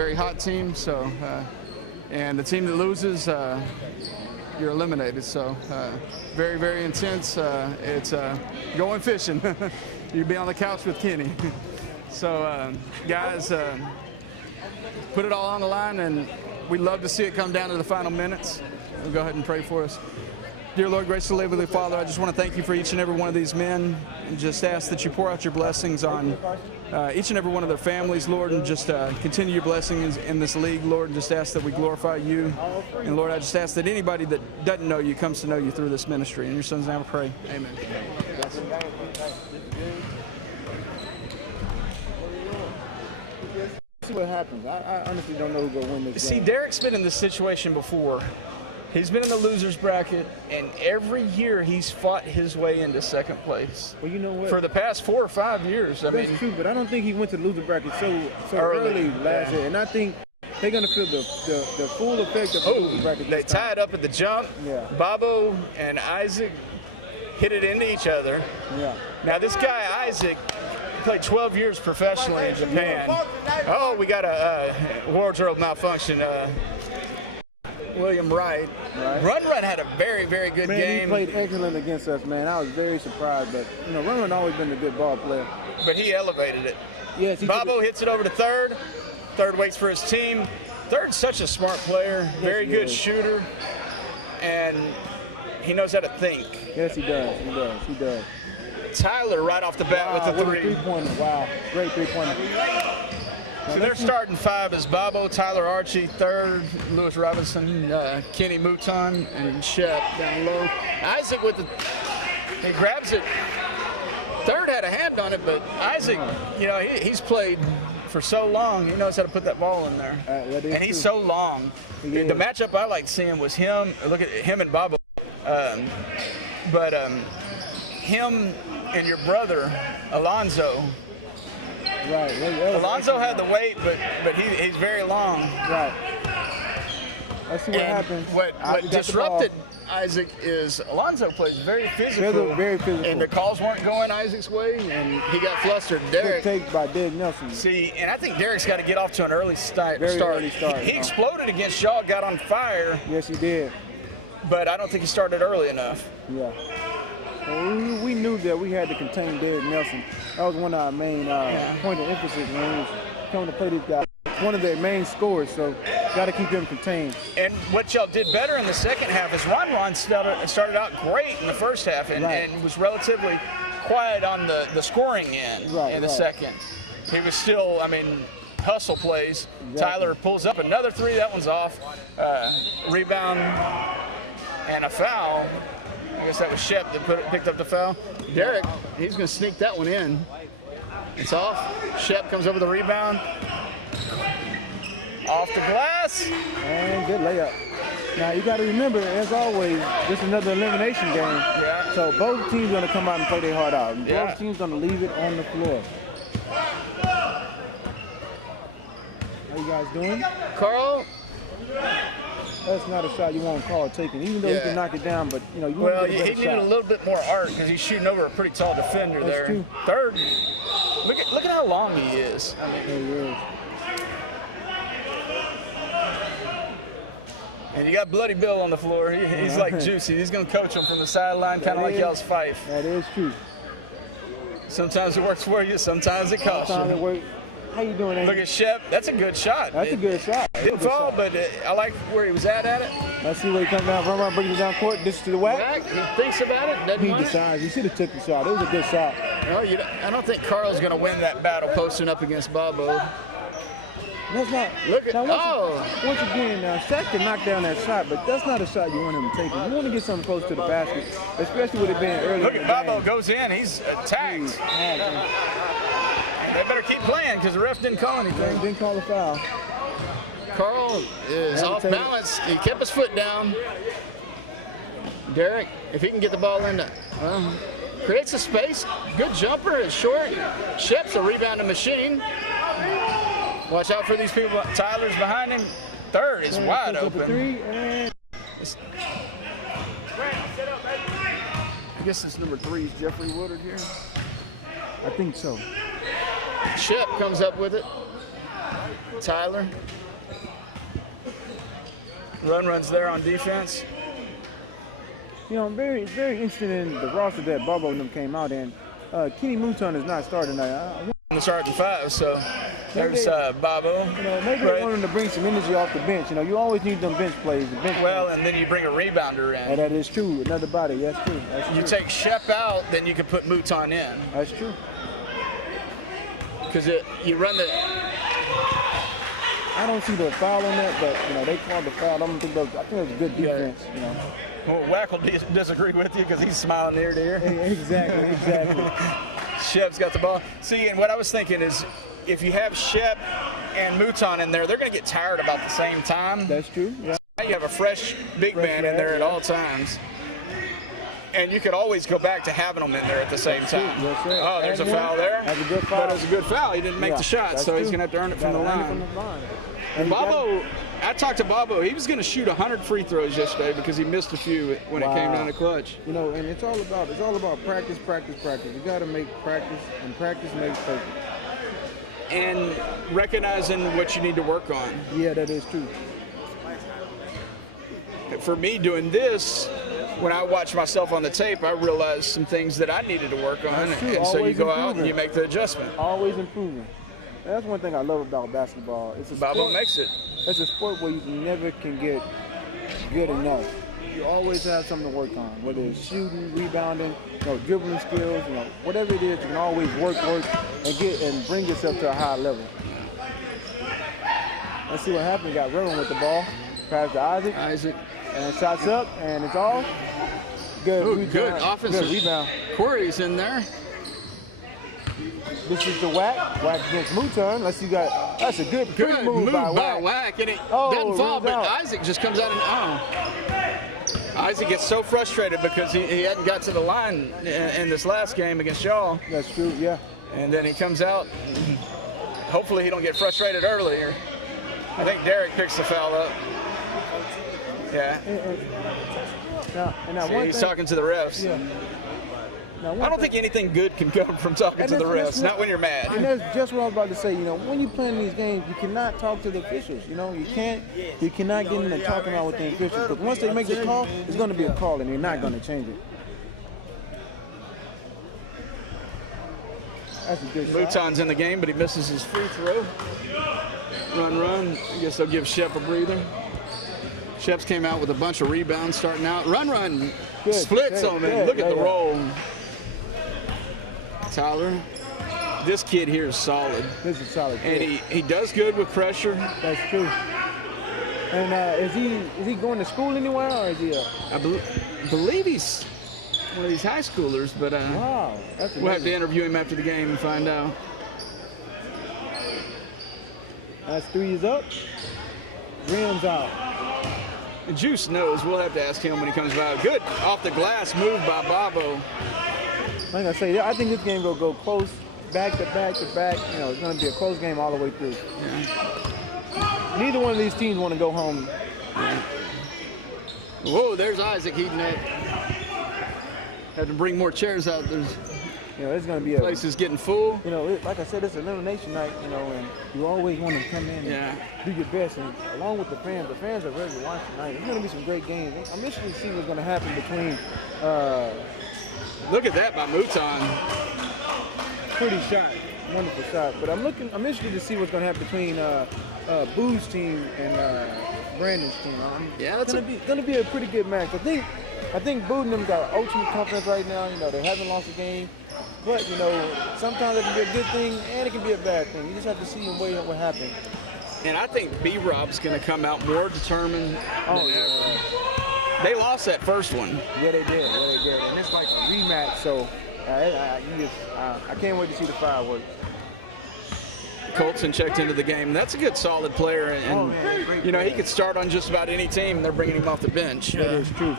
very hot team, so and the team that loses, you're eliminated. So very, very intense. It's going fishing. You'd be on the couch with Kenny. So guys, put it all on the line, and we'd love to see it come down to the final minutes. We'll go ahead and pray for us. Dear Lord, graciously Heavenly Father, I just want to thank you for each and every one of these men, and just ask that you pour out your blessings on each and every one of their families, Lord, and just continue your blessings in this league, Lord, and just ask that we glorify you. And Lord, I just ask that anybody that doesn't know you comes to know you through this ministry. In your son's name I pray. Amen. See what happens. I honestly don't know who's going to win this game. See, Derek's been in this situation before. He's been in the loser's bracket, and every year he's fought his way into second place. Well, you know what? For the past 4 or 5 years. That's true, but I don't think he went to the loser bracket so early last year. And I think they're going to feel the full effect of the loser bracket. They tied up at the jump. Yeah. Babo and Isaac hit it into each other. Yeah. Now, this guy, Isaac, played 12 years professionally in Japan. Oh, we got a wardrobe malfunction. William Wright. Run had a very, very good game. He played excellent against us, man. I was very surprised, but Run always been a good ball player. But he elevated it. Yes. Babo hits it over to third. Third waits for his team. Third's such a smart player, very good shooter, and he knows how to think. Yes, he does. He does. Tyler right off the bat with the three. Three-pointer. Wow, great three-pointer. So their starting five is Babo, Tyler Archie, third, Lewis Robinson, Kenny Mouton, and Shep down low. Isaac he grabs it. Third had a hand on it, but Isaac, he's played for so long, he knows how to put that ball in there. And he's so long. The matchup I like seeing was him, look at him and Babo. Him and your brother, Alonzo. Right. Alonzo had the weight, but he's very long. Right. Let's see what happens. What disrupted Isaac is Alonzo plays very physical. Very physical. And the calls weren't going Isaac's way, and he got flustered. Derek. Good take by Derek Nelson. See, and I think Derek's got to get off to an early start. Early start. He exploded against y'all, got on fire. Yes, he did. But I don't think he started early enough. Yeah. Well, we knew that we had to contain Derek Nelson. That was one of our main point of emphasis when we was coming to play this guy. One of their main scorers, so got to keep him contained. And what y'all did better in the second half is Ron started out great in the first half and was relatively quiet on the scoring end in the second. He was still, hustle plays. Exactly. Tyler pulls up another three. That one's off. Rebound and a foul. I guess that was Shep that picked up the foul. Derek, he's going to sneak that one in. It's off. Shep comes over the rebound. Off the glass. And good layup. Now, you got to remember, as always, this is another elimination game. Yeah. So both teams going to come out and play their heart out. And both teams going to leave it on the floor. How you guys doing? Carl? That's not a shot you want Carl taking, even though you can knock it down, but you want to get a better he needed shot. a little bit more art because he's shooting over a pretty tall defender there. True. Third, look at how long he is. He is. And you got Bloody Bill on the floor. He's like Juicy. He's going to coach him from the sideline, kind of like y'all's Fife. That is true. Sometimes it works for you, sometimes it costs Sometimes you. it works. How you doing, Andy? Look at Shep. That's a good shot. That's a good shot. Didn't fall, but I like where he was at it. Let's see where he comes down from. Brings it down court. This to the whack. He thinks about it. Doesn't He mind. decides. He should have took the shot. It was a good shot. No, I don't think Carl's going to win that battle posting up against Babo. That's not. Look at once again, Shaq can knock down that shot, but that's not a shot you want him to take. You want to get something close to the basket, especially with it being early. Look at Babo goes in. He's attacked. They better keep playing because the ref didn't call anything. Didn't call a foul. Carl is off balance. He kept his foot down. Derek, if he can get the ball in, creates a space. Good jumper. Is short. Shep's a rebounding machine. Watch out for these people. Tyler's behind him. Third is wide open. I guess this number 3 is Jeffrey Woodard here. I think so. Shep comes up with it. Tyler. Runs there on defense. You know, I'm very, very interested in the roster that Bobo and them came out in. Kenny Mouton is not starting tonight. In the starting five, so there's Bobo. You know, maybe they want him to bring some energy off the bench. You know, you always need them bench plays. And then you bring a rebounder in. And that is true. Another body. That's true. You take Shep out, then you can put Mouton in. That's true. Because you run the. I don't see the foul on that, but you know they called the foul. I think that was a good defense. You know. Well, Wack will disagree with you because he's smiling ear to ear. Exactly. Shep's got the ball. See, and what I was thinking is, if you have Shep and Mouton in there, they're going to get tired about the same time. That's true. Yeah. So you have a fresh big man in there at all times. And you could always go back to having them in there at the same time. Yes, sir. Oh, there's a foul there. That's a good foul. But it's a good foul. He didn't make the shot, so he's going to have to earn it from the line. And Bobo, I talked to Bobo. He was going to shoot 100 free throws yesterday because he missed a few when it came down to clutch. You know, and it's all about practice. You got to make practice, and practice makes perfect. And recognizing what you need to work on. Yeah, that is true. For me, doing this, when I watch myself on the tape, I realized some things that I needed to work on. And so you go out and you make the adjustment. Always improving. And that's one thing I love about basketball. It's a Bobo makes it. It's a sport where you never can get good enough. You always have something to work on, whether it's shooting, rebounding, dribbling skills, whatever it is. You can always work, and bring yourself to a high level. Let's see what happened. Got Reverend with the ball, pass to Isaac, and shots up, and it's all good. Ooh, good offensive rebound. Corey's in there. This is the Wack against Mouton. That's a good move by Wack. And it doesn't fall, but Isaac just comes out and Isaac gets so frustrated because he hadn't got to the line in this last game against y'all. That's true, yeah. And then he comes out. Hopefully he don't get frustrated earlier. I think Derek picks the foul up. Yeah. He's talking to the refs. Yeah. I don't think anything good can come from talking to the refs, not when you're mad. And that's just what I was about to say. When you're playing these games, you cannot talk to the officials. You cannot get into talking about with the officials. Because once they make the call, it's going to be a call, and you're not going to change it. That's a good shot. Mouton's in the game, but he misses his free throw. Run. I guess they'll give Shep a breather. Shep's came out with a bunch of rebounds starting out. Run. Good. Splits on him. Look at the roll. Tyler, this kid here is solid. This is solid. And he does good with pressure. That's true. And is he going to school anywhere, or is he? I believe he's one of these high schoolers, but wow, that's amazing. We'll have to interview him after the game and find out. That's 3 is up. Rims out. And Juice knows. We'll have to ask him when he comes by. Good off the glass move by Bobo. Like I say, I think this game will go close, back to back. It's going to be a close game all the way through. Yeah. Neither one of these teams want to go home. Yeah. Whoa, there's Isaac heating it. Had to bring more chairs out. It's going to be place is getting full. Like I said, it's elimination night. And you always want to come in and do your best. And along with the fans are ready to watch tonight. It's going to be some great games. I'm interested to see what's going to happen between. Look at that by Mouton. Pretty shot, wonderful shot. But I'm interested to see what's going to happen between Boo's team and Brandon's team. It's going to be a pretty good match. I think Boo and them got ultimate confidence right now. They haven't lost a game. But, sometimes it can be a good thing and it can be a bad thing. You just have to see and wait on what happens. And I think B-Rob's going to come out more determined than ever. They lost that first one. Yeah, they did. And it's like a rematch, so I can't wait to see the fireworks. Colton checked into the game. That's a good, solid player. And he could start on just about any team, and they're bringing him off the bench. That is true.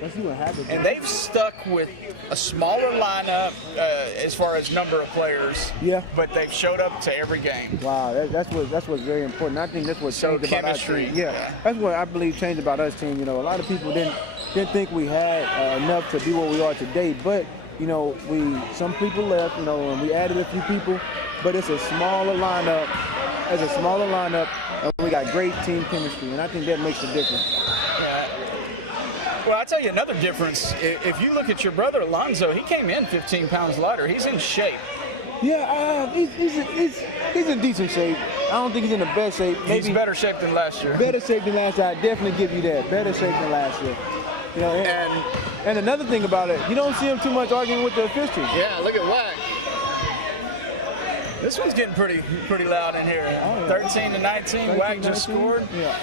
Let's see what happens. And they've stuck with a smaller lineup as far as number of players. Yeah. But they've showed up to every game. Wow, that's what's very important. I think that's what changed about our team. Yeah, that's what I believe changed about us team. A lot of people didn't think we had enough to be what we are today. But some people left. And we added a few people. But it's a smaller lineup. as a smaller lineup, and we got great team chemistry, and I think that makes a difference. Yeah. Well, I'll tell you another difference. If you look at your brother Alonzo, he came in 15 pounds lighter. He's in shape. Yeah, he's in decent shape. I don't think he's in the best shape. Maybe He's better shape than last year. better shape than last year. I definitely give you that. Better shape than last year. You know, and another thing about it, you don't see him too much arguing with the officials. Yeah, look at Wack. This one's getting pretty loud in here. Oh, yeah. 13 to 19. Wack just 19? scored. Yeah.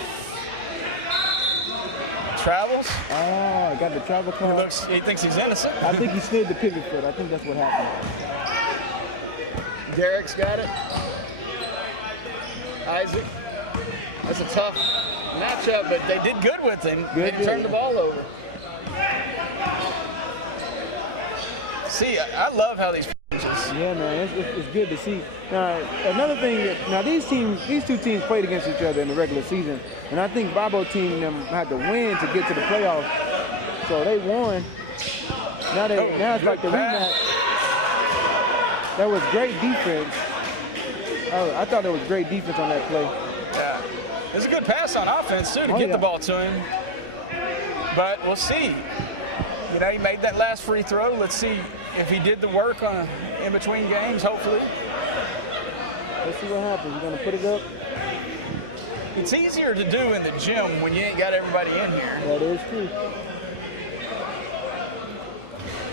Travels. Oh, got the travel card. He thinks he's innocent. I think he slid the pivot foot. I think that's what happened. Derek's got it. Isaac. That's a tough matchup, but they did good with him. They turned the ball over. See, I love how these Yeah, man, it's good to see. Now, another thing, these two teams played against each other in the regular season, and I think Bobo team and them had to win to get to the playoffs. So they won. Now it's like the rematch. That was great defense. I thought there was great defense on that play. Yeah. It's a good pass on offense, too, to get the ball to him. But we'll see. You know, he made that last free throw. Let's see if he did the work in between games, hopefully. Let's see what happens. You going to put it up? It's easier to do in the gym when you ain't got everybody in here. That is true.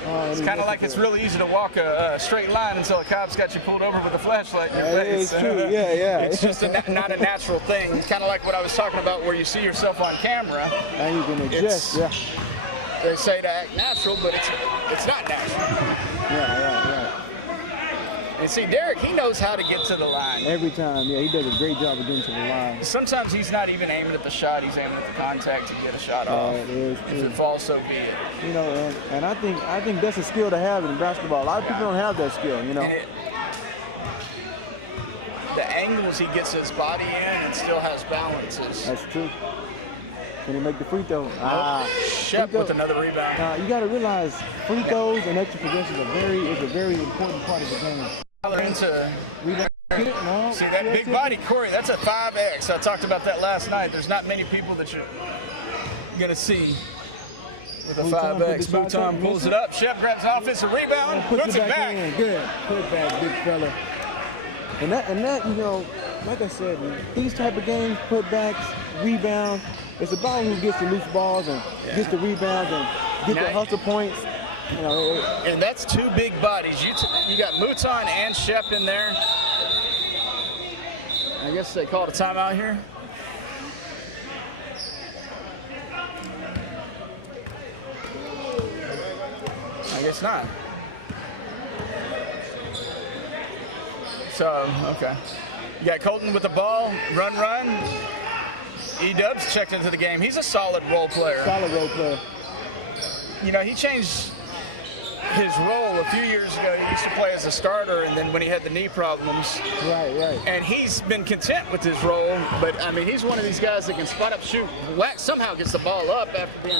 It's kind of like it's really easy to walk a straight line until a cop's got you pulled over with a flashlight in your face. It's true, yeah. It's just not a natural thing. It's kind of like what I was talking about where you see yourself on camera. And you can adjust, yeah. They say to act natural, but it's not natural. Yeah. And see, Derek, he knows how to get to the line. Every time, yeah, he does a great job of getting to the line. Sometimes he's not even aiming at the shot, he's aiming at the contact to get a shot off. It is If true. it falls, so be it. You know, and I think that's a skill to have in basketball. A lot of people don't have that skill, you know. And the angles he gets his body in and still has balances. That's true. Can he make the free throw? Shep with another rebound. You got to realize free throws and extra possessions is a very important part of the game. Into No. See that big body, Corey, that's a 5X. I talked about that last night. There's not many people that you're going to see with a 5X. Bouton pulls it up. Shep grabs an offensive rebound, puts it back. Good. Put it back, big fella. And that, you know, like I said, these type of games, putbacks, rebounds, it's about who gets the loose balls and gets the rebounds and get the hustle points. You know, and that's two big bodies. You got Mouton and Shep in there. I guess they called a timeout here. I guess not. So, okay. You got Colton with the ball, run. E-Dubs checked into the game. He's a solid role player. You know, he changed his role a few years ago. He used to play as a starter, and then when he had the knee problems. Right. And he's been content with his role, but, I mean, he's one of these guys that can spot up, shoot. Wack somehow gets the ball up after being...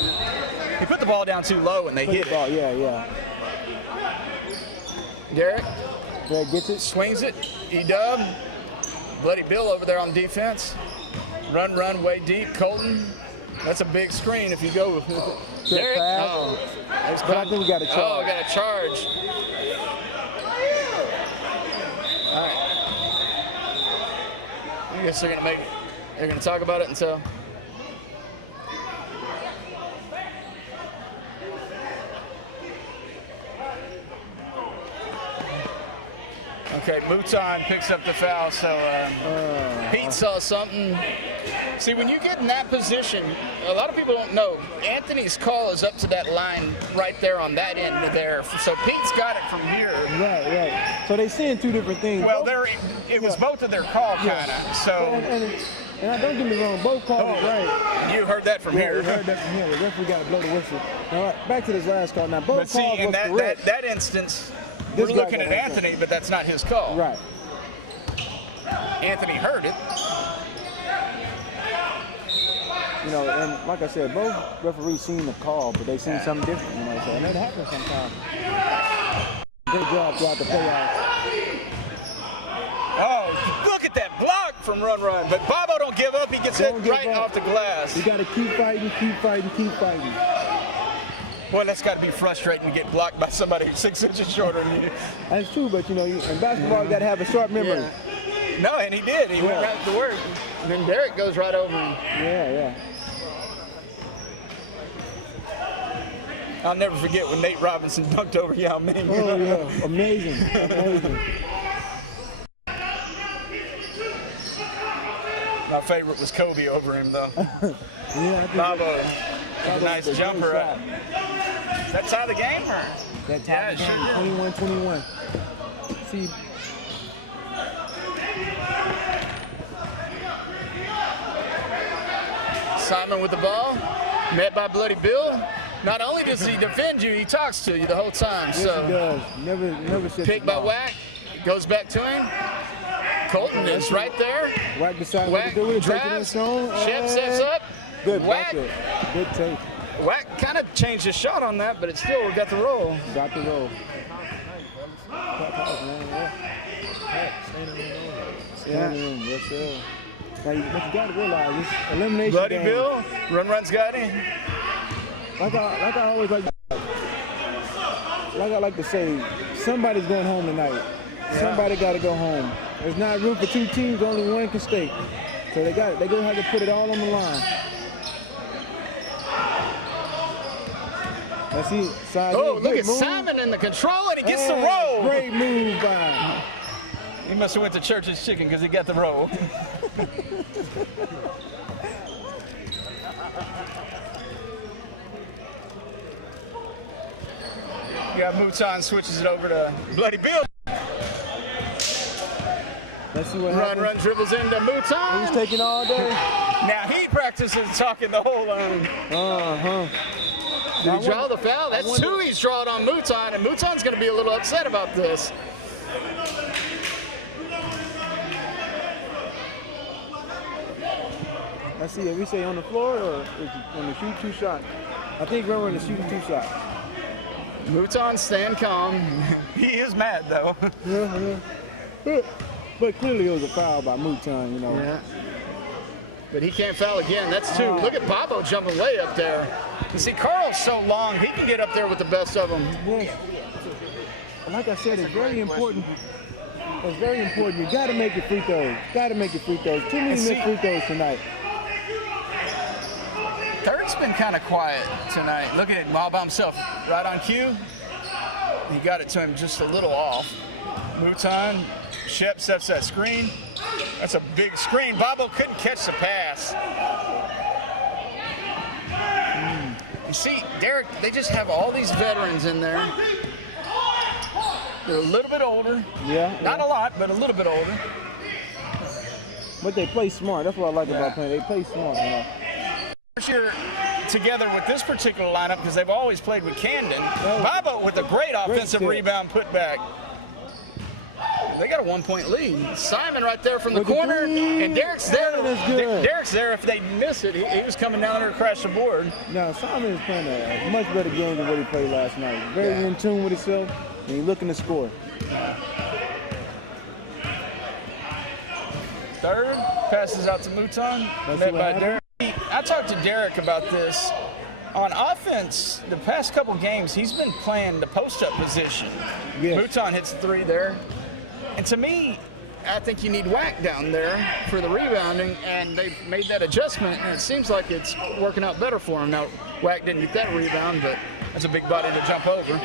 He put the ball down too low, and they hit it. Yeah. Derek gets it. Swings it. E-Dub. Bloody Bill over there on defense. Run way deep. Colton. That's a big screen if you go with Derek. But I think we got a charge. Oh, got a charge. All right. I guess they're going to talk about it until. Okay, Mouton picks up the foul, so Pete saw something. See, when you get in that position, a lot of people don't know, Anthony's call is up to that line right there on that end there. So Pete's got it from here. Right. So they're seeing two different things. Well, it was both of their call, kind of. So. And don't get me wrong, both calls are right. You heard that from here. We heard that from here. The referee got to blow the whistle. Now, back to this last call. Now, both calls were correct. That instance, we're looking at Anthony, but that's not his call. Right. Anthony heard it. You know, and like I said, both referees seen the call, but they seen something different, you know, so and that happens sometimes. Great job throughout the playoffs. Oh, look at that block from Run. But Bobo don't give up. He gets it right off the glass. You got to keep fighting, keep fighting, keep fighting. Boy, that's got to be frustrating to get blocked by somebody 6 inches shorter than you. That's true, but, you know, in basketball, you got to have a sharp memory. Yeah. No, and he did. He went right to work. And then Derek goes right over him. Yeah. I'll never forget when Nate Robinson dunked over Yao Ming. Oh, yeah. Amazing. My favorite was Kobe over him, though. Yeah, Bobo. Nice jumper. Is that tie the game? Or? That tie the game, 21-21. See, Simon with the ball, met by Bloody Bill. Not only does he defend you, he talks to you the whole time. yes, So he does. Never sits picked by down. Wack, goes back to him. Colton is right there. Wack decided Wack what to do with it. Take it in drives. zone. Shep sets up. Good Wack. bucket. Good take. Wack kind of changed his shot on that, but it still got the roll. Got the roll. Standing room, yes sir. Now, what you got to realize, this elimination Bloody game, Bill. Run's got him. like I always like I like to say, somebody's going home tonight. Somebody got to go home. There's not room for 2 teams, only one can stay. So they're gonna have to put it all on the line. Let's see. Oh, look at Simon in the control, and he gets the roll. Great move by. He must have went to Church's Chicken because he got the roll. Yeah, Mouton switches it over to Bloody Bill. Let's see what happens. Run dribbles into Mouton. He's taking all day. Now he practices talking the whole Did he draw the foul? That's 2 he's drawn on Mouton, and Mouton's going to be a little upset about this. Let's see, if we say on the floor or on the shoot 2 shot. I think we're on the shooting 2 shots. Mouton staying calm. He is mad though. But clearly it was a foul by Mouton, you know. Yeah. But he can't foul again. That's 2. Look at Bobo jumping way up there. You see, Carl's so long, he can get up there with the best of them. Yes. Like I said, it's very important. It's very important. You got to make your free throws. Got to make your free throws. Too many missed free throws tonight. Third's been kind of quiet tonight. Look at it, all by himself. Right on cue. He got it to him just a little off. Mouton, Shep sets that screen. That's a big screen. Bobo couldn't catch the pass. You see, Derek, they just have all these veterans in there. They're a little bit older. Yeah. Not a lot, but a little bit older. But they play smart. That's what I like about playing. They play smart. You know. First year together with this particular lineup because they've always played with Camden. Bobo with a great offensive rebound putback. They got a 1-point lead. Simon right there from the corner, and Derek's there. Derek's there. If they miss it, he was coming down there to crash the board. Now, Simon is playing a much better game than what he played last night. Very in tune with himself, and he's looking to score. Third, passes out to Mouton, met by Derek. I talked to Derek about this. On offense, the past couple games, he's been playing the post-up position. Yes. Mouton hits the 3 there. And to me, I think you need Wack down there for the rebounding, and they've made that adjustment, and it seems like it's working out better for him. Now, Wack didn't get that rebound, but that's a big body to jump over.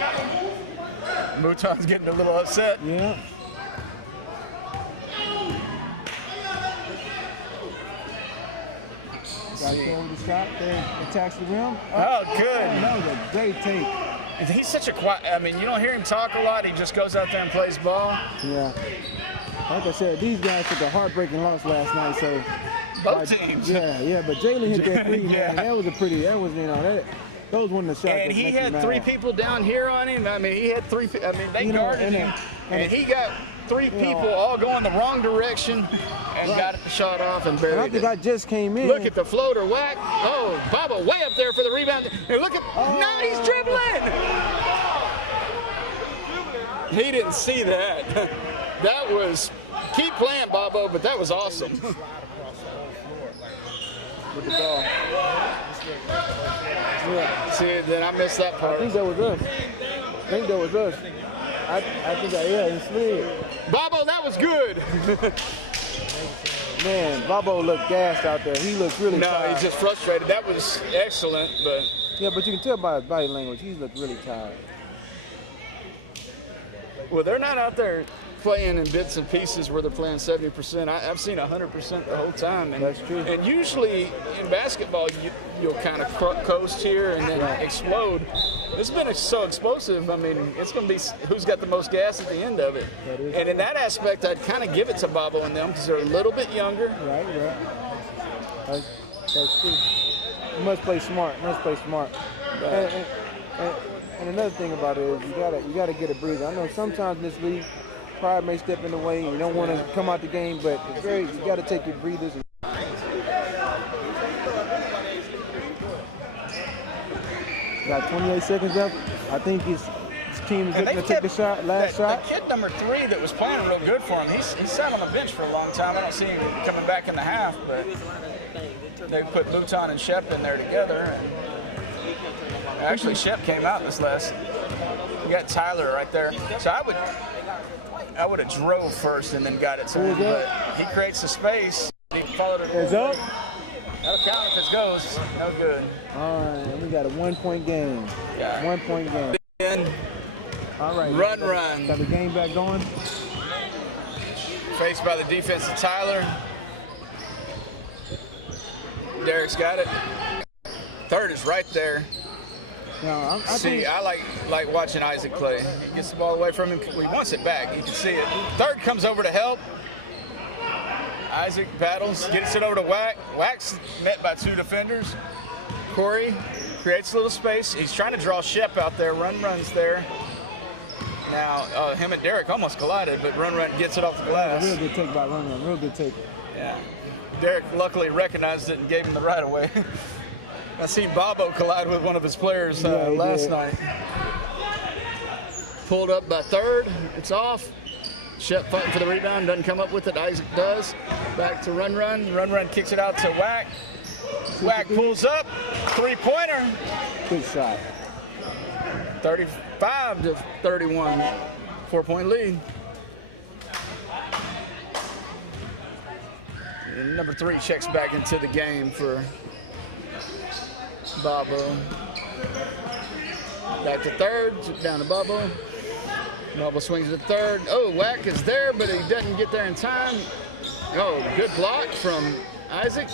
Mouton's getting a little upset. Yeah. Got to go with the shot there, attacks the rim. Oh, good. That was a great take. He's such a quiet, I mean, you don't hear him talk a lot. He just goes out there and plays ball. Yeah. Like I said, these guys took a heartbreaking loss last night, so. Both teams. Yeah, but Jalen hit that 3, man. That was that was one of the shots. And he had 3 people down here on him. I mean, he had 3, they guarded him. And he got 3 people all going the wrong direction and got the shot off and buried I think I just came in. Look at the floater, Wack. Oh, Bobo way up there for the rebound. And look at, now he's dribbling. He didn't see that. That was Keep playing, Bobo, but that was awesome. With the ball. Yeah. See, then I missed that I part. think that was us. I think he slid. Bobo, that was good. Man, Bobo looked gassed out there. He looked really No, tired. he's just frustrated. That was excellent, but Yeah, but you can tell by his body language, he looked really tired. well, they're not out there playing in bits and pieces where they're playing 70%. I've seen 100% the whole time. And, That's true. And usually in basketball, you'll kind of coast here and then explode. This has been so explosive. I mean, it's going to be who's got the most gas at the end of it. That is And in that aspect, I'd kind of give it to Bobo and them because they're a little bit younger. Right. That's true. You must play smart. And another thing about it is you gotta get a breather. I know sometimes in this league, pride may step in the way. You don't want to come out the game, but you got to take your breathers. Got 28 seconds left. I think his team is looking to take the shot. Last shot. The kid number 3 that was playing real good for him, he sat on the bench for a long time. I don't see him coming back in the half, but they put Luton and Shep in there together. And actually, Shep came out this last. You got Tyler right there. So I would have drove first and then got it to him, but he creates the space. He followed it. It's up. That'll count if it goes. No good. All right, we got a 1-point game. Yeah. 1-point game. And All right. run. Got the game back going. Faced by the defense of Tyler. Derek's got it. Third is right there. Now, I See, think I like watching Isaac play. He gets the ball away from him. He wants it back. You can see it. Third comes over to help. Isaac battles, gets it over to Wack. Wack's met by 2 defenders. Corey creates a little space. He's trying to draw Shep out there. Run's there. Now, him and Derek almost collided, but Run gets it off the glass. real good take by Run. Real good take. Yeah. Derek luckily recognized it and gave him the right of way. I seen Bobo collide with one of his players last night. Pulled up by third. It's off. Shep fighting for the rebound. Doesn't come up with it. Isaac does. Back to Run. Run kicks it out to Wack. Wack pulls up. 3-pointer. Good shot. 35 to 31. 4-point lead. And number 3 checks back into the game for Bobo. Back to third, down to Bobo. Bobo swings to third. Oh, Wack is there, but he doesn't get there in time. Oh, good block from Isaac.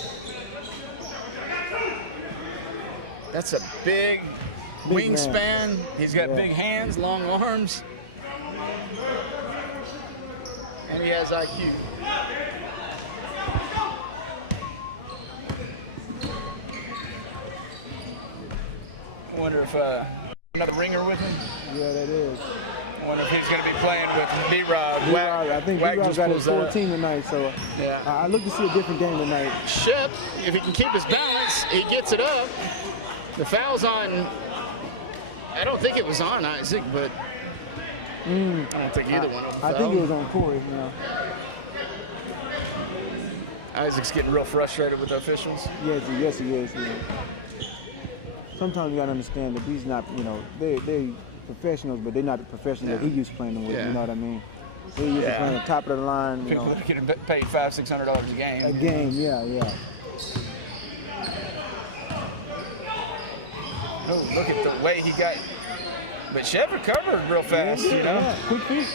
That's a big wingspan. Man. He's got big hands, long arms. And he has IQ. I wonder if another ringer with him. Yeah, that is. I wonder if he's going to be playing with B-Rod. I think Wack B-Rod just got his pulls 14 tonight, so Yeah. I look to see a different game tonight. Shep, if he can keep his balance, he gets it up. The foul's on, I don't think it was on Isaac, but I don't think either one of them I think it was on Corey. Isaac's getting real frustrated with the officials. Yes, he is. Sometimes you gotta understand that these not, they professionals, but they're not the professionals that he used to playing them with. Yeah. You know what I mean? They used to playing the top of the line. People that are getting paid $500-$600 a game. A game, yeah. Oh, look at the way he got. But Shep recovered real fast, Yeah, quick feet.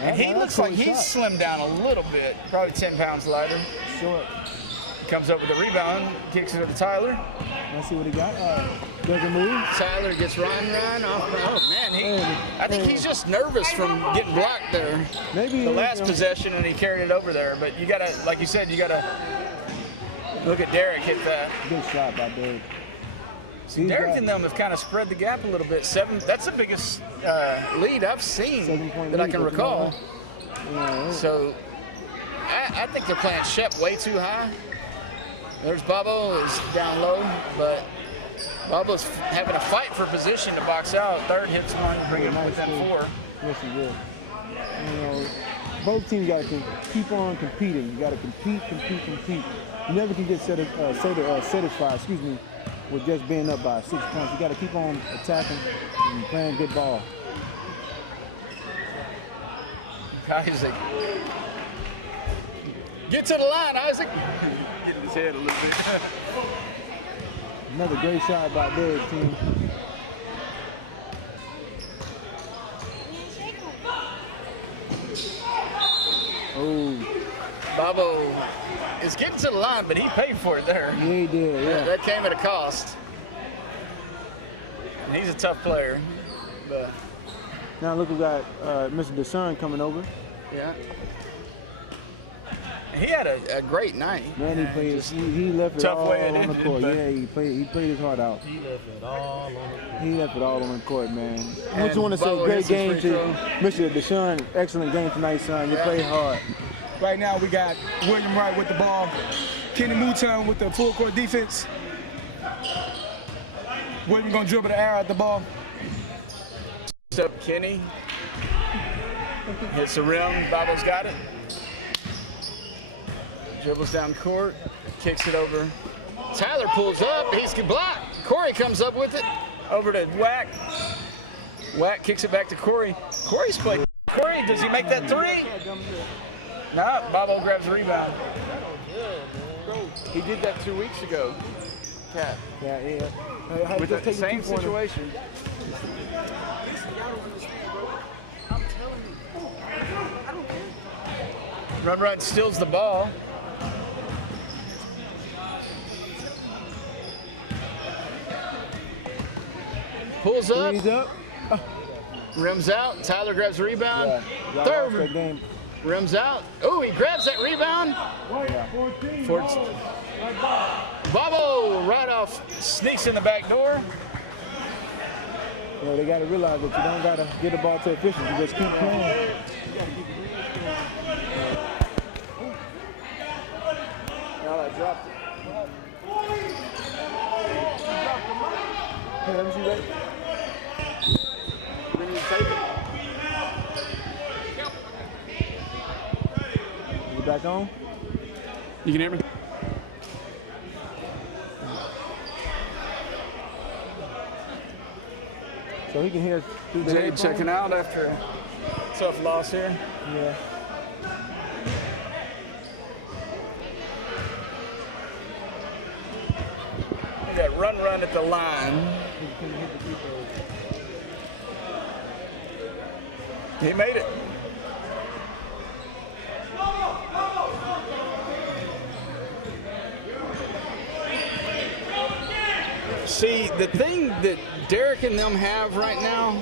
And he looks like he's shot. slimmed down a little bit, probably 10 pounds lighter. Short. Comes up with the rebound, kicks it to Tyler. Let's see what he got. Doesn't move. Tyler gets Run off. Oh man, I think he's just nervous from getting blocked there. Maybe The last possession, and he carried it over there. But you gotta, like you said, you gotta look at Derek hit that. Good shot by Derek. Derek and them have kind of spread the gap a little bit. 7. That's the biggest lead I've seen 7-point that I lead, can but recall. Yeah. So I think they're playing Shep way too high. There's Bobo is down low, but Bobo's having a fight for position to box out. Third hits one, bring him within 4. Yes, he will. both teams got to keep on competing. You got to compete. You never can get satisfied, with just being up by 6 points. You got to keep on attacking and playing good ball. Isaac. Get to the line, Isaac. Getting his head a little bit. Another great shot by Derek's team. Oh. Bobo is getting to the line, but he paid for it there. Yeah, he did, yeah. That came at a cost. And he's a tough player. But now look, we got Mr. DeSun coming over. yeah. He had a great night. Man, he played. He left it tough all way it on the ended, court. but- Yeah, he played his heart out. He left it all on the He left it all on the court, man. And What you want to say? Bobo Great hits his game free to throw. Mr. DeSun. Excellent game tonight, son. You played hard. Right now we got William Wright with the ball, Kenny Mouton with the full court defense. William gonna dribble the air at the ball. Up Kenny. Hits the rim. Bobo's got it. Dribbles down court. Kicks it over. Tyler pulls up. He's blocked. Corey comes up with it. Over to Wack. Wack kicks it back to Corey. Corey's playing. Corey, does he make that three? No. Bobo grabs the rebound. He did that 2 weeks ago. Cat. Yeah. With the same situation. Run steals the ball. Pulls up, He's up. rims out. Tyler grabs the rebound. Y'all lost Third that game. rims out. Oh, he grabs that rebound. Bobo right off, sneaks in the back door. Yeah, they got to realize that you don't got to get the ball to officials. You just keep playing. Now I dropped it. Hey, let me see that. Bring me the tape. You back on? You can hear me? So he can hear us through the Jade headphones? checking out after a tough loss here. Yeah. We got run at the line. He made it. See, the thing that Derek and them have right now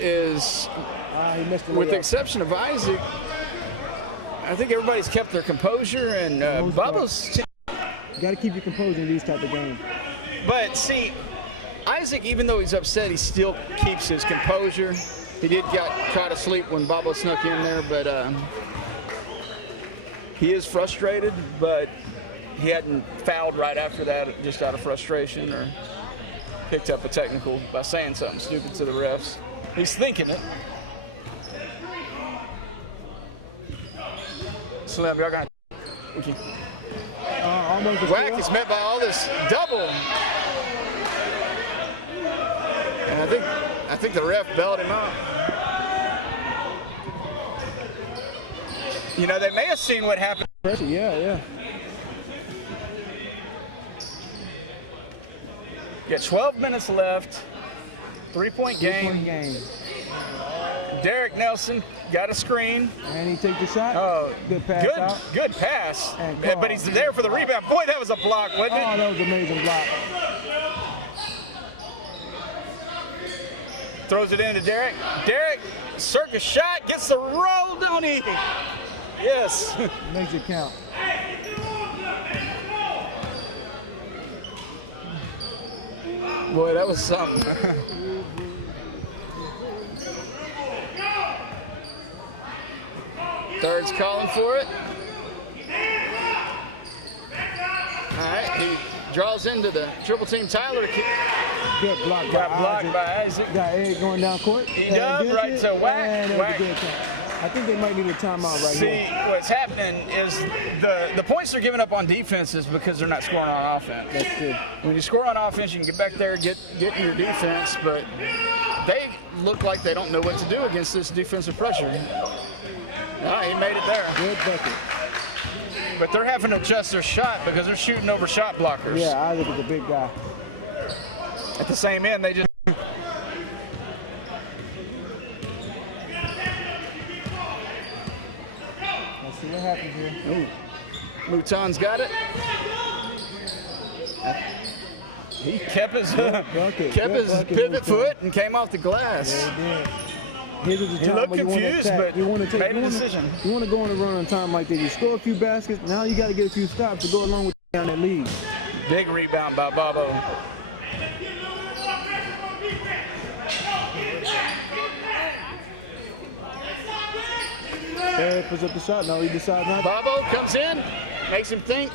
is, He missed the with the layup. exception of Isaac, I think everybody's kept their composure, and Bubba's. You got to keep your composure in these type of games. But see, Isaac, even though he's upset, he still keeps his composure. He did try to sleep when Bobo snuck in there, but he is frustrated, but he hadn't fouled right after that just out of frustration or picked up a technical by saying something stupid to the refs. He's thinking it. Slim, y'all got okay. Almost a Wack steal. is met by all this double. And I think the ref bailed him out. You know, they may have seen what happened. Pressure, yeah. Got 12 minutes left. 3-point Three-point game. game. Derek Nelson got a screen. And he takes the shot. Oh, Good pass out. good pass. And But he's there for the rebound. Boy, that was a block, wasn't Oh, it? that was an amazing block. Throws it into Derek. Derek, circus shot, gets the roll, don't he? Yes. Makes it count. Boy, that was something. Third's calling for it. All right, he draws into the triple team. Tyler Good block got by blocked Isaac. by Isaac. Got Ed going down court. He And does, gets right it. to Wack. And that was a Wack. good count. I think they might need a timeout right See, here. what's happening is the points they're giving up on defense is because they're not scoring on offense. That's good. When you score on offense, you can get back there, get in your defense, but they look like they don't know what to do against this defensive pressure. He made it there. Good bucket. But they're having to adjust their shot because they're shooting over shot blockers. Yeah, Isaac is a big guy. At the same end, they just. Let's see what happens here. Ooh. Mouton's got it. He kept his pivot foot and came off the glass. Here's the He time looked where you want to confused, attack. but You want to take, made a you want to- decision. You want to go on a run on time like that. You score a few baskets. Now you got to get a few stops to go along with down that lead. Big rebound by Bobo. Eric puts up the shot. No, he decides not. Bobo comes in, makes him think.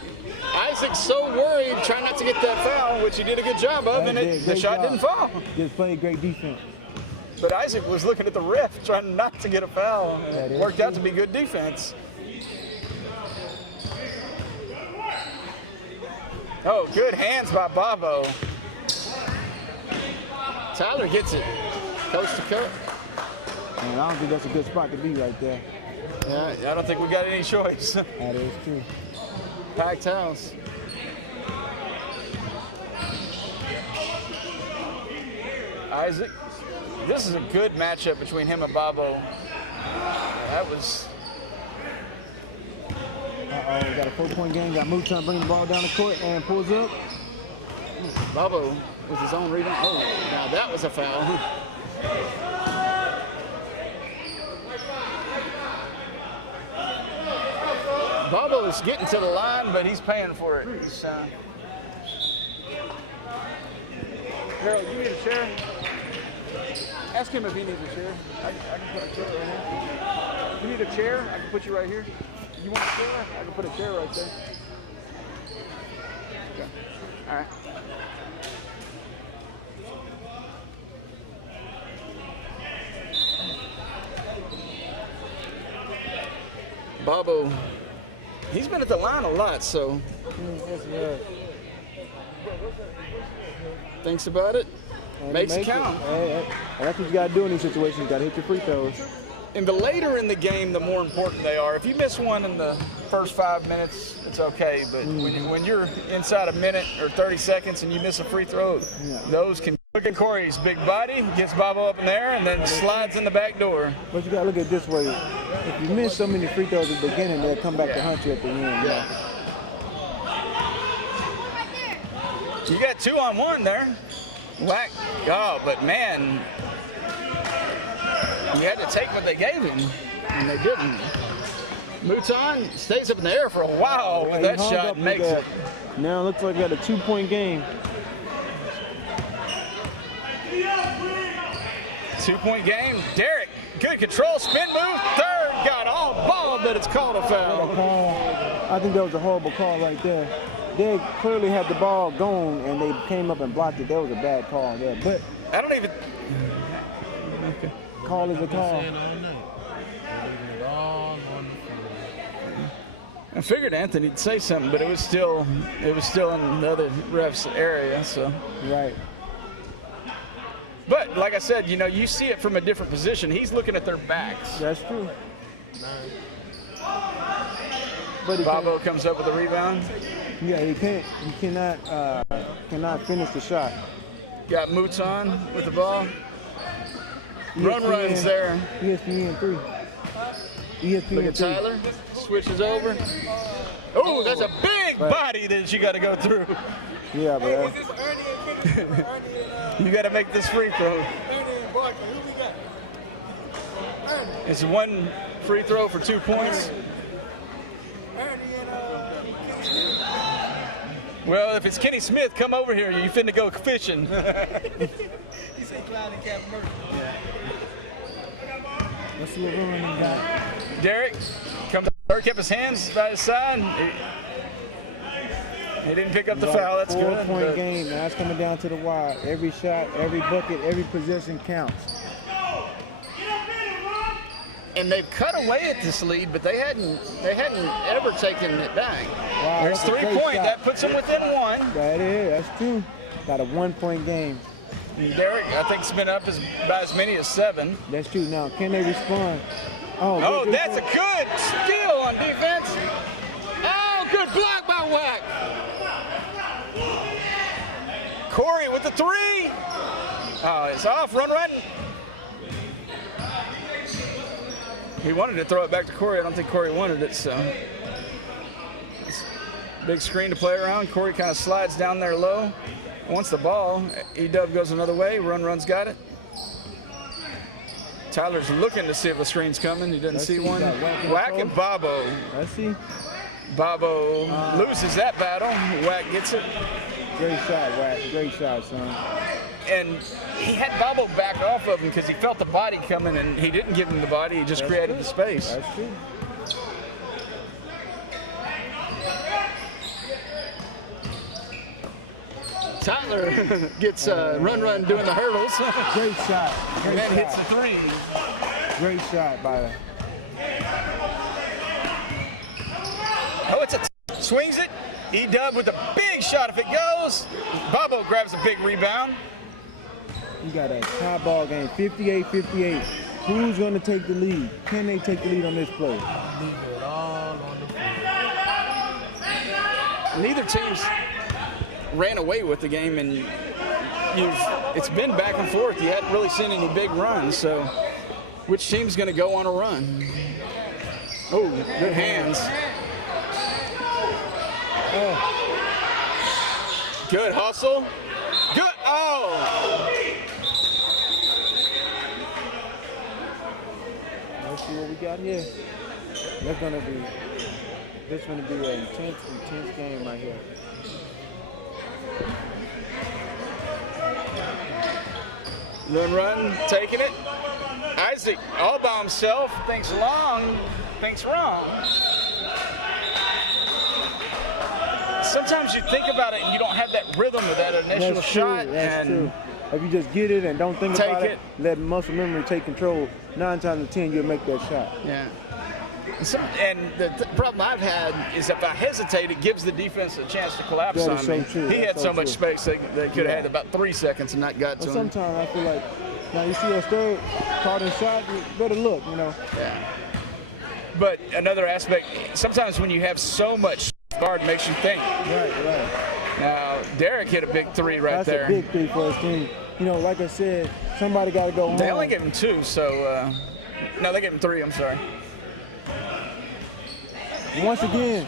Isaac's so worried, trying not to get that foul, which he did a good job of, and the shot didn't fall. Just played great defense. But Isaac was looking at the ref, trying not to get a foul. It worked out to be good defense. Oh, good hands by Bobo. Tyler gets it. Coast to coast. And I don't think that's a good spot to be right there. Yeah, I don't think we got any choice. That is true. Packed house. Isaac, this is a good matchup between him and Bobo. That was. Uh-oh, we got a 4-point game. Got Mouton bringing the ball down the court and pulls up. Bobo with his own rebound. Oh, now that was a foul. Bobo is getting to the line, but he's paying for it. Harold, you need a chair? Ask him if he needs a chair. I can put a chair right here. You need a chair? I can put you right here. You want a chair? I can put a chair right there. Okay. All right. Bobo, he's been at the line a lot, so thinks about it, makes it count. Hey, that's what you got to do in these situations. You got to hit your free throws. And the later in the game, the more important they are. If you miss one in the first 5 minutes, it's okay. But when you're inside a minute or 30 seconds and you miss a free throw, those can. Look at Corey's big body, gets Bobo up in there, and then slides in the back door. But you got to look at it this way. If you miss so many free throws at the beginning, they'll come back to hunt you at the end. Yeah. You got 2-on-1 there. Whack. Oh, but man, you had to take what they gave him, and they didn't. Mouton stays up in the air for a while, but that shot makes it. Now it looks like we got a 2-point game. 2-point game. Derek, good control, spin move, third, got all ball, but it's called a foul. I think that was a horrible call right there. They clearly had the ball going, and they came up and blocked it. That was a bad call there. But I don't even. call is a call. I figured Anthony'd say something, but it was still in the other ref's area. So. Right. But like I said, you see it from a different position. He's looking at their backs. That's true. But Bobo comes up with a rebound. Yeah, he can't. He cannot finish the shot. Got Mouton with the ball. Runs there. ESPN 3. ESPN Look at 3. Tyler. Switches over. Oh, that's a big body that you got to go through. Yeah, bro. You got to make this free throw. It's one free throw for 2 points. Well, if it's Kenny Smith, come over here. You finna go fishing. He said Cloud and Cap Murphy. Let's see what run he got. Derek comes over, kept his hands by his side. He didn't pick up the foul. That's good. 4-point game. Now it's coming down to the wire. Every shot, every bucket, every possession counts. and they've cut away at this lead, but they hadn't ever taken it back. Wow, There's that's a 3 great point. shot. That puts them within 1. That is, that's true. Got a 1-point game. Derek, I think, has been up by as many as 7. That's true. Now, can they respond? Oh, good that's a point. good steal on defense. Oh, good block by Wack. Corey with the 3. Oh, it's off. Run. He wanted to throw it back to Corey. I don't think Corey wanted it, so. Big screen to play around. Corey kind of slides down there low. Wants the ball. E-Dub goes another way. Run's got it. Tyler's looking to see if a screen's coming. He doesn't see one. Wack and Bobo. Let's see. Bobo loses that battle. Wack gets it. Great shot, Wack. Great shot, son. And he had Bobo back off of him because he felt the body coming, and he didn't give him the body. He just created the space. That's true. Tyler gets Run doing the hurdles. Great shot. And Great then shot. hits the 3. Great shot by. Oh, swings it. E-Dub with a big shot if it goes. Bobo grabs a big rebound. You got a tie ball game, 58-58. Who's going to take the lead? Can they take the lead on this play? Leave it all on the field. Neither team's ran away with the game, and it's been back and forth. You hadn't really seen any big runs, so which team's going to go on a run? Oh, good hands. Oh, Good hustle. Good. Oh. let's see what we got here. This going to be an intense game right here. Run, taking it. Isaac all by himself. Thinks long, thinks wrong. Sometimes you think about it and you don't have that rhythm of that initial That's shot. true. That's and true. If you just get it and don't think Take about it. it, let muscle memory take control, 9 times out of 10 you'll make that shot. Yeah. And the problem I've had is if I hesitate, it gives the defense a chance to collapse That on is me. so true. He had That's so so much true. space they could have had about 3 seconds and not got But to him. sometimes I feel like, now you see a third caught in shot, you better look, you know. Yeah. But another aspect, sometimes when you have so much guard, makes you think. Right. Now, Derek hit a big 3 right That's there. a big 3 for his team. You know, like I said, somebody got to go home. They only gave him 2, so no, they gave him 3. I'm sorry. Once again,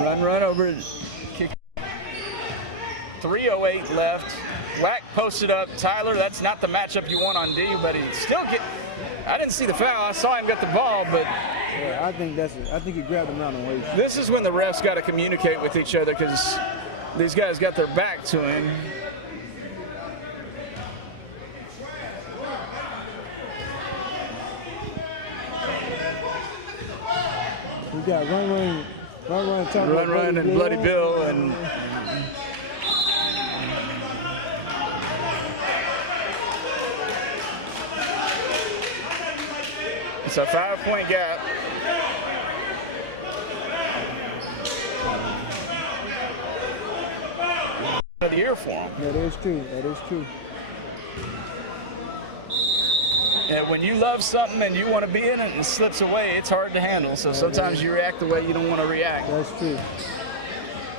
Run over. Kick. 3:08 left. Wack posted up. Tyler, that's not the matchup you want on D, but he still get. I didn't see the foul. I saw him get the ball, but yeah, I think he grabbed him around the waist. this is when the refs got to communicate with each other because these guys got their back to him. We got Run, Run, and Bloody Bill, and it's a 5-point gap. Of the year for him. That is true. And when you love something and you want to be in it and it slips away, it's hard to handle. So sometimes you react the way you don't want to react. That's true.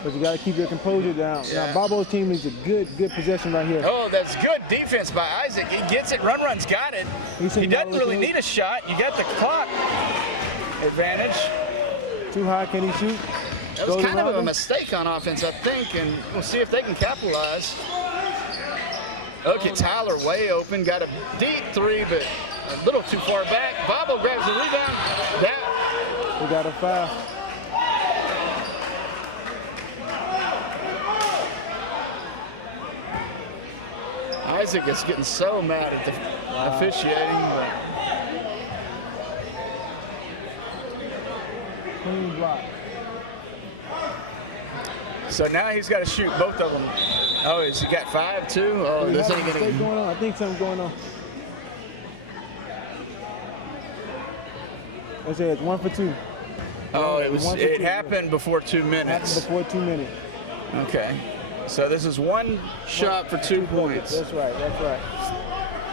But you got to keep your composure down. Yeah. Now, Bobo's team needs a good possession right here. Oh, that's good defense by Isaac. He gets it. Run's got it. He doesn't really need a shot. You got the clock advantage. Too high, can he shoot? That was Goes kind of around a him. mistake on offense, I think, and we'll see if they can capitalize. Look at Tyler way open. Got a deep 3, but a little too far back. Bobo grabs the rebound. We got a foul. Isaac is getting so mad at the officiating. But Clean block. So now he's got to shoot both of them. Oh, has he got 5 too? Oh, We this have a ain't mistake gonna. going on. I think something's going on. They say it's 1 for 2. Oh, it 2. happened before 2 Happened minutes. before 2 minutes. Okay. So this is one shot for 2 points. That's right. That's right.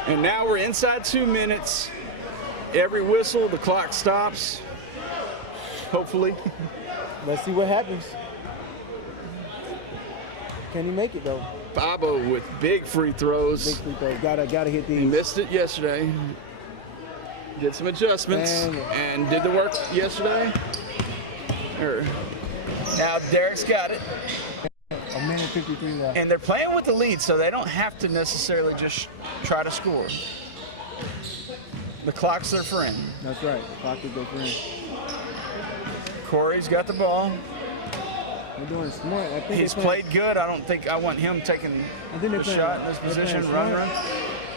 And now we're inside 2 minutes. Every whistle, the clock stops. Hopefully. Let's see what happens. Can he make it though? Bobo with big free throws. Big free throw. Gotta hit He these. missed it yesterday. Did some adjustments and did the work yesterday. Now Derek's got it. A minute 53 left. And they're playing with the lead, so they don't have to necessarily just try to score. The clock's their friend. That's right. Clock is their friend. Corey's got the ball. They're doing smart. I think He's played good. I don't think I want him taking the shot in this position. Run.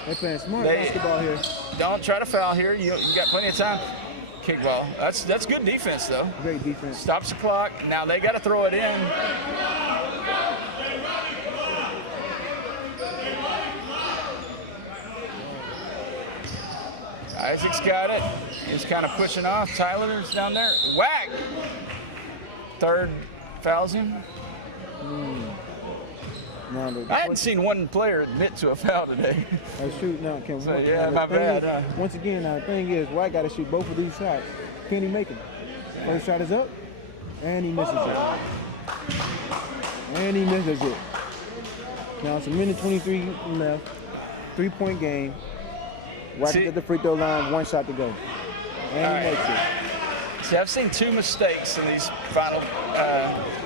They're playing smart They- basketball here. Don't try to foul here. You got plenty of time. Kick ball. That's good defense, though. Great defense. Stops the clock. Now they got to throw it in. Isaac's got it. He's kind of pushing off. Tyler's down there. Whack! Third fouls him. Now, I hadn't seen one player admit to a foul today. That's true. Now, So, yeah, my bad. Once again, the thing is, White got to shoot both of these shots. Can he make them? First shot is up, and he misses it. And he misses it. Now it's a minute 23 left. 3-point game. White is at the free throw line. 1 shot to go, and he makes it. See, I've seen 2 mistakes in these final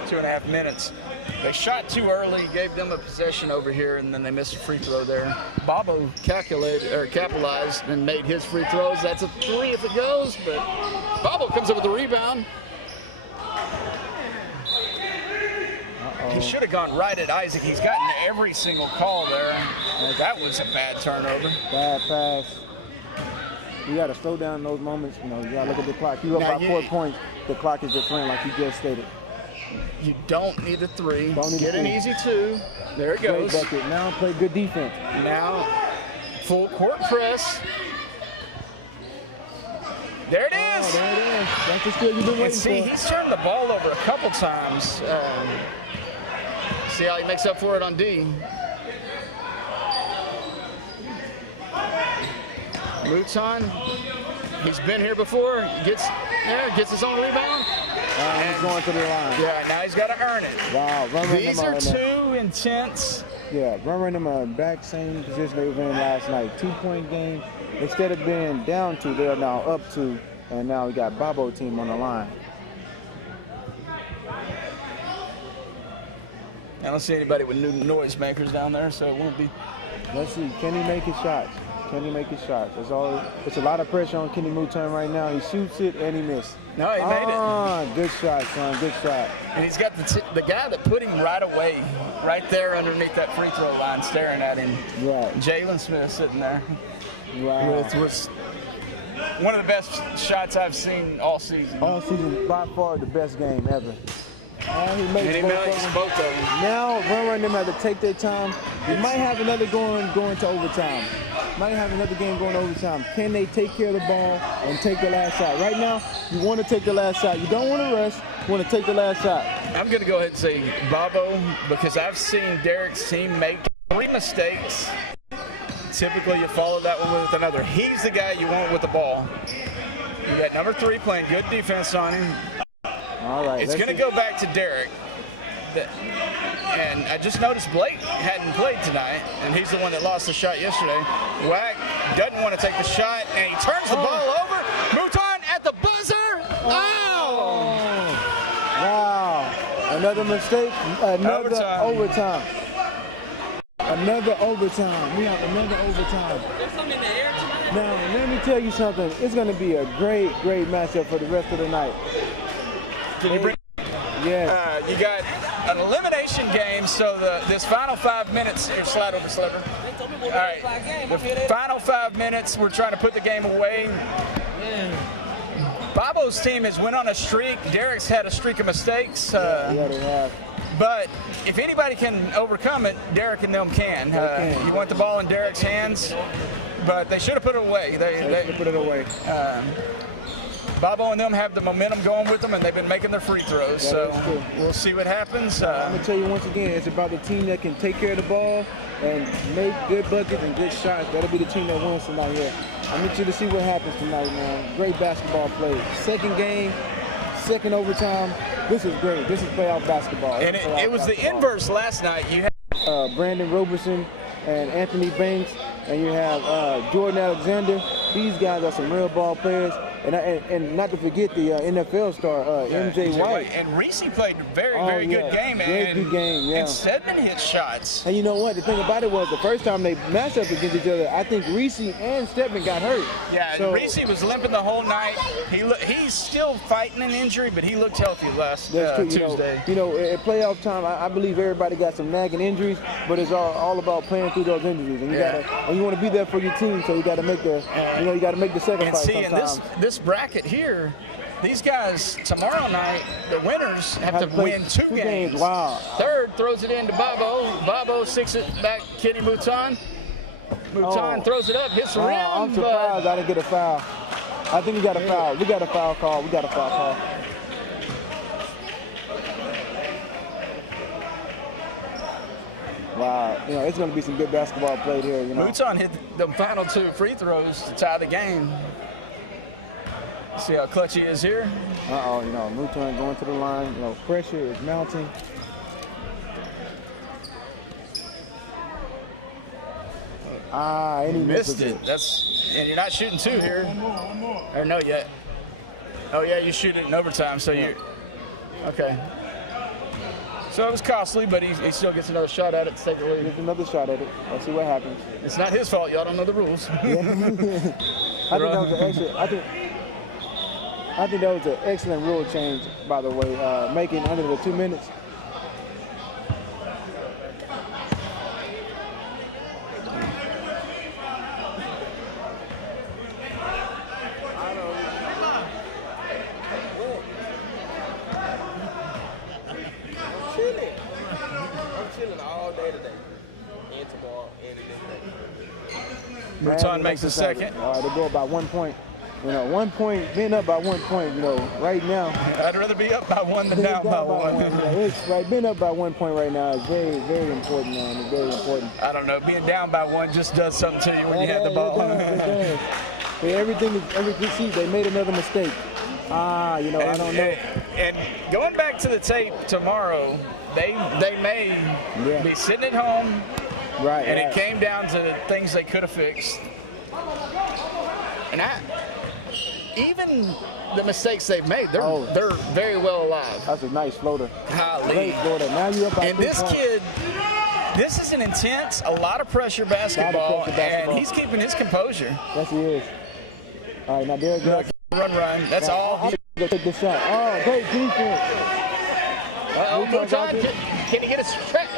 2.5 minutes. They shot too early, gave them a possession over here, and then they missed a free throw there. Bobo capitalized and made his free throws. That's a 3 if it goes, but Bobo comes up with the rebound. He should have gone right at Isaac. He's gotten every single call there. That was a bad turnover. Bad pass. You got to slow down those moments. You got to look at the clock. You up by 4 points. The clock is your friend, like you just stated. You don't need a 3. Don't need Get a an 3. easy 2. There it Great goes. bucket. Now play good defense. Now, full court press. There it is. Oh, there it is. That's the skill you've been And waiting see, for. he's turned the ball over a couple times. See how he makes up for it on D. Mouton, he's been here before. Gets his own rebound. He's going to the line. Yeah, now he's got to earn it. Wow. These are 2 intense. Yeah, run them back same position they were in last night. 2-point game. Instead of being down 2, they are now up 2. And now we got Bobo team on the line. I don't see anybody with new noisemakers down there, so it won't be. Let's see. Can he make his shots? Can he make his shots? That's all. It's a lot of pressure on Kenny Mouton right now. He shoots it and he missed. No, he made it. Good shot, son. Good shot. And he's got the guy that put him right away, right there underneath that free throw line, staring at him. Right. Jalen Smith sitting there. Wow. With one of the best shots I've seen all season. All season, by far the best game ever. He makes both of them. Now, run them have to take their time. We might have another going to overtime. Might have another game going to overtime. Can they take care of the ball and take the last shot? Right now, you want to take the last shot. You don't want to rush. You want to take the last shot. I'm going to go ahead and say Bobo because I've seen Derek's team make 3 mistakes. Typically, you follow that one with another. He's the guy you want with the ball. You got number 3 playing good defense on him. All right. It's going to go back to Derek. And I just noticed Blake hadn't played tonight, and he's the one that lost the shot yesterday. Wack doesn't want to take the shot, and he turns the ball over. Mouton at the buzzer. Oh! Wow. Another mistake. Another overtime. Another overtime. We have another overtime. Now, let me tell you something. It's going to be a great, great matchup for the rest of the night. Can you bring? Yes. You got an elimination game, so this final 5 minutes. Here, slide over, Sliver. All right. The final 5 minutes, we're trying to put the game away. Bobo's team has went on a streak. Derek's had a streak of mistakes. Yeah, they have. But if anybody can overcome it, Derek and them can. You want the ball in Derek's hands, but they should have put it away. They put it away. Bobo and them have the momentum going with them, and they've been making their free throws. Yeah, So that's true. we'll see what happens. I'm gonna tell you once again, it's about the team that can take care of the ball and make good buckets and good shots. That'll be the team that wins tonight here. I'm interested to see what happens tonight, man. Great basketball play. Second game, second overtime. This is great. This is playoff basketball. And it was the inverse last night. You had Brandon Roberson and Anthony Banks, and you have Jordan Alexander. These guys are some real ball players. And not to forget the NFL star, MJ White. And Reese played a very good game. Good game, yeah. And Stedman hit shots. And you know what? The thing about it was the first time they matched up against each other, I think Reese and Stedman got hurt. Yeah, so, Reese was limping the whole night. He's still fighting an injury, but he looked healthy last Tuesday. You know, at playoff time, I believe everybody got some nagging injuries, but it's all about playing through those injuries. And you want to be there for your team, so you got to make the sacrifice. And see, sometimes. in this bracket here, these guys tomorrow night, the winners have to win two games. Wow. Third throws it into Bobo. Bobo sticks it back. Kenny Mouton. Throws it up, hits the rim. I'm surprised I didn't get a foul. I think we got a foul. We got a foul call. Wow, you know, it's going to be some good basketball played here. You know, Mouton hit the final two free throws to tie the game. See how clutch he is here. You know, Mouton going to the line. You know, pressure is mounting. And he missed it. And you're not shooting two here. Or no yet. Oh yeah, you shoot it in overtime. So you. Okay. So it was costly, but he still gets another shot at it to take the lead. Gets another shot at it. Let's see what happens. It's not his fault. Y'all don't know the rules. I think that was an excellent rule change, by the way, making under the 2 minutes. Mouton makes the second. All right, they go by 1 point. You know, 1 point, being up by 1 point, you know, right now. I'd rather be up by one than down by one. It's right, being up by 1 point right now is very, very important, man. It's very important. I don't know, being down by one just does something to you when you have the ball. It does. Everything, see, they made another mistake. You know, I don't know. And going back to the tape tomorrow, they may be sitting at home. Right. And it came down to the things they could have fixed. And even the mistakes they've made, they're very well alive. That's a nice floater. Golly. Great floater. Now you're up by 3 points. This is an intense, a lot of pressure basketball, and he's keeping his composure. Yes, he is. All right, now there it goes. Run. That's all. Take this shot. Oh, great defense. Mouton, can he get a stretch?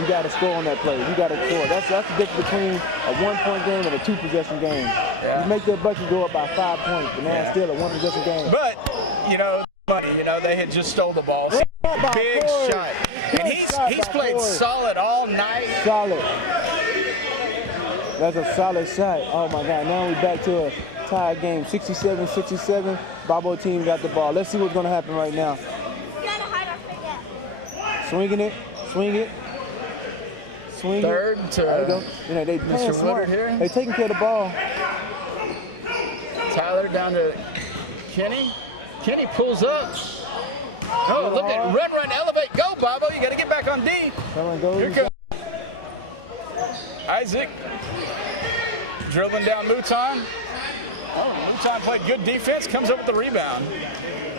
You got to score on that play. You got to score. That's the difference between a 1 point game and a 2 possession game. Yeah. You make the bucket go up by 5 points, but now it's still a 1 possession game. But, you know, they had just stole the ball. Big shot. And he's played solid all night. Solid. That's a solid shot. Oh, my God. Now we're back to a tie game. 67-67. Bobo team got the ball. Let's see what's going to happen right now. Swinging it. Swing it. Swing Third it. to you know, they playing smart here. They taking care of the ball. Tyler down to Kenny. Kenny pulls up. Oh, look at run, elevate, go, Bobo. You got to get back on D. Here comes Isaac dribbling down Mouton. Mouton played good defense, comes up with the rebound.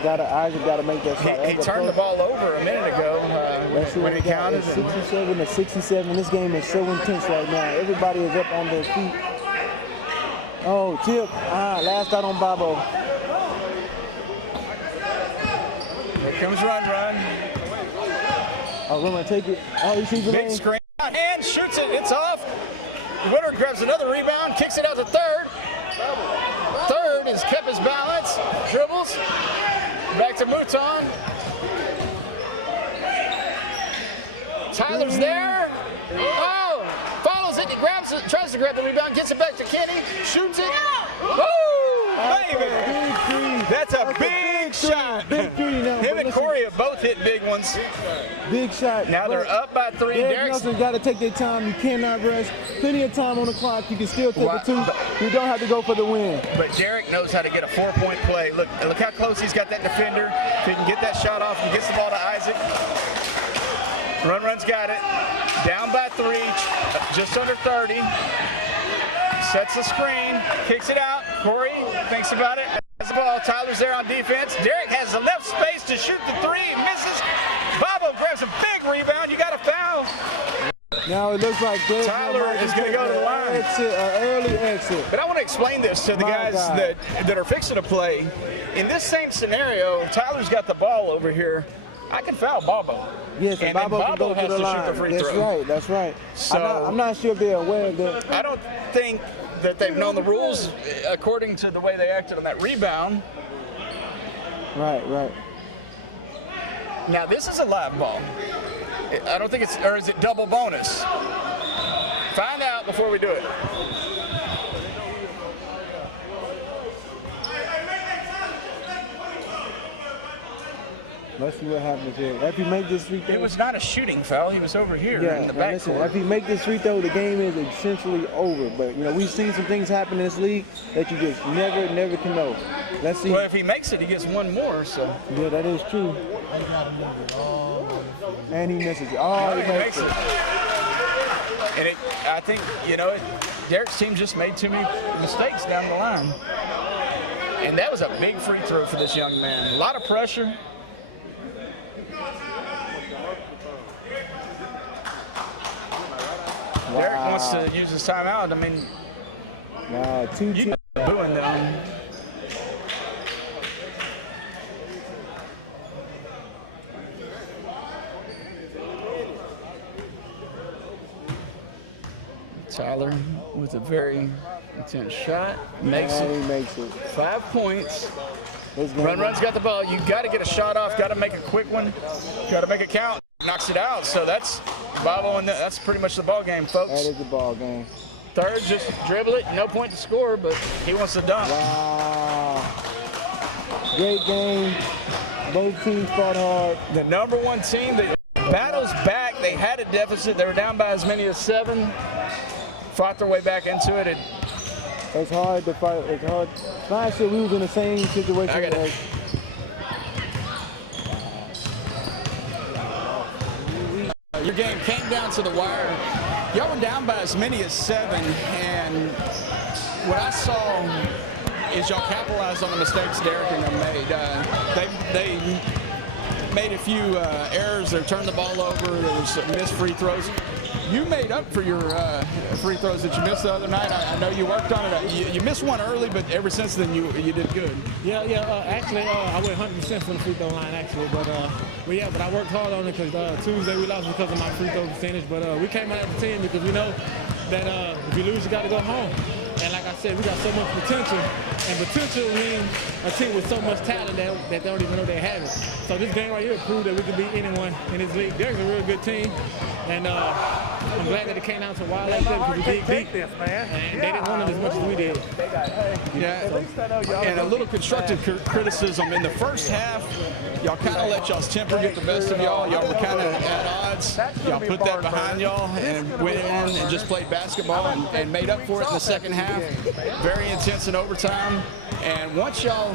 Isaac got to make that shot. He turned the ball over a minute ago when he counted. 67-67. This game is so intense right now. Everybody is up on their feet. Oh, tip. Last out on Bobo. Here comes Run. Oh, Run, take it. Oh, he sees the big screen. And shoots it. It's off. Woodard grabs another rebound, kicks it out to third. Third has kept his balance. Dribbles. Back to Mouton. Tyler's there. Oh, follows it, grabs tries to grab the rebound, gets it back to Kenny, shoots it. Woo! Baby! That's a big shot. Big three now. Him and Corey have both hit big ones. Big shot. Now they're up by 3. Derek Nelson got to take their time. You cannot rush. Plenty of time on the clock. You can still take a 2. You don't have to go for the win. But Derek knows how to get a 4-point play. Look how close he's got that defender. If he can get that shot off and gets the ball to Isaac. Run's got it. Down by 3, just under 30. Sets the screen, kicks it out. Corey thinks about it. Has the ball. Tyler's there on defense. Derek has enough space to shoot the 3. Misses. Bobo grabs a big rebound. You got a foul. Now it looks like Tyler is going to go to the line. Early exit. But I want to explain this to the guys that are fixing to play. In this same scenario, Tyler's got the ball over here. I can foul Bobo. Yes, and Bobo can go has to the line. shoot the free That's throw. right. That's right. So I'm not sure if they're aware of that. I don't think that they've known the rules according to the way they acted on that rebound. Right. Now this is a live ball. I don't think it's, or is it double bonus? Find out before we do it. Let's see what happens here. If he make this free throw, It was not a shooting foul. He was over here in the and listen, backcourt. if he make this free throw, the game is essentially over. But we've seen some things happen in this league that you just never can know. Let's see. Well, if he makes it, he gets one more. So Yeah, that is true. And he misses it. Oh, he makes it. And I think, Derek's team just made too many mistakes down the line. And that was a big free throw for this young man. A lot of pressure. Wow. Derek wants to use his timeout. I mean, Wow, 2 you booing them. Tyler with a very intense shot. Makes And it. he makes it. 5 points. This game Run's got the ball. You got to get a shot off. Got to make a quick one. Got to make it count. Knocks it out. So that's Bobo, and that's pretty much the ball game, That folks. is the ball game. Third, just dribble it. No point to score, but he wants to dunk. Wow. Great game. Both teams fought hard. The number 1 team that battles back. They had a deficit. They were down by as many as 7. Fought their way back into it. It's hard to fight. It's hard. Last year we was in the same situation. I got it. Your game came down to the wire. Y'all were down by as many as 7, and what I saw is y'all capitalized on the mistakes Derek and them made. They made a few errors. They turned the ball over. There was some missed free throws. You made up for your free throws that you missed the other night. I know you worked on it. You missed one early, but ever since then you did good. Actually, I went 100% from the free throw line, actually. But I worked hard on it because Tuesday we lost because of my free throw percentage. But we came out as a team because we know that if you lose, you got to go home. And like I said, we got so much potential. And potential means a team with so much talent that they don't even know they have it. So this game right here proved that we can beat anyone in this league. Derek's a real good team. And I'm glad that it came down to a while like that because we did beat. And they didn't want it as much as we did. Yeah, and a little constructive criticism in the first half. Y'all kind of let y'all's temper get the best of y'all. Y'all were kind of at odds. Y'all put that behind y'all and went in and just played basketball and made up for it in the second half. Very intense in overtime. And once y'all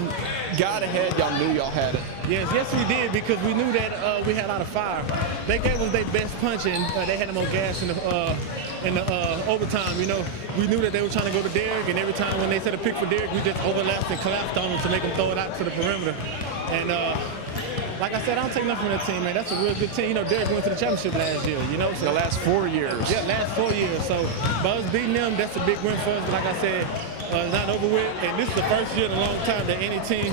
got ahead, y'all knew y'all had it. Yes, we did because we knew that we had a lot of fire. They gave us their best punch and they had them on gas in the overtime. We knew that they were trying to go to Derek, and every time when they set a pick for Derek, we just overlapped and collapsed on them to make them throw it out to the perimeter. And like I said, I don't take nothing from that team, man. That's a real good team. Derek went to the championship last year, So The last 4 years. Yeah, last 4 years. So by us beating them, that's a big win for us. But like I said, it's not over with. And this is the first year in a long time that any team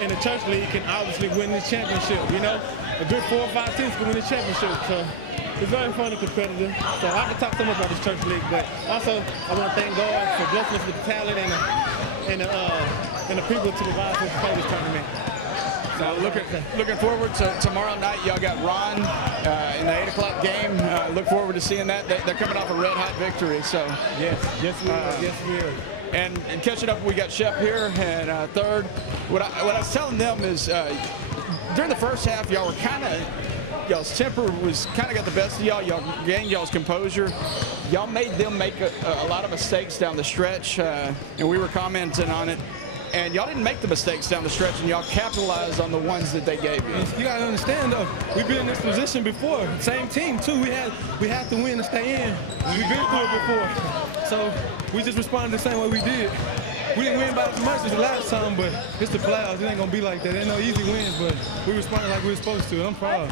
in the church league can obviously win this championship. A good 4 or 5 teams can win this championship. So it's very fun and competitive. So I can talk so much about this church league, but also I want to thank God for blessing us with the talent and the people to provide us to play this tournament. Looking forward to tomorrow night. Y'all got Ron in the 8 o'clock game. Look forward to seeing that. They're coming off a red hot victory. So Yes, we are. Yes, we are. and catching up, we got Shep here and third. What I was telling them is during the first half, y'all were y'all's temper was kind of got the best of y'all. Y'all gained y'all's composure. Y'all made them make a lot of mistakes down the stretch, and we were commenting on it. And y'all didn't make the mistakes down the stretch, and y'all capitalized on the ones that they gave you. You gotta understand though, we've been in this position before. Same team too. We have to win to stay in. We've been through it before. So we just responded the same way we did. We didn't win by as much as the last time, but it's the playoffs. It ain't gonna be like that. There ain't no easy wins, but we responded like we were supposed to. I'm proud.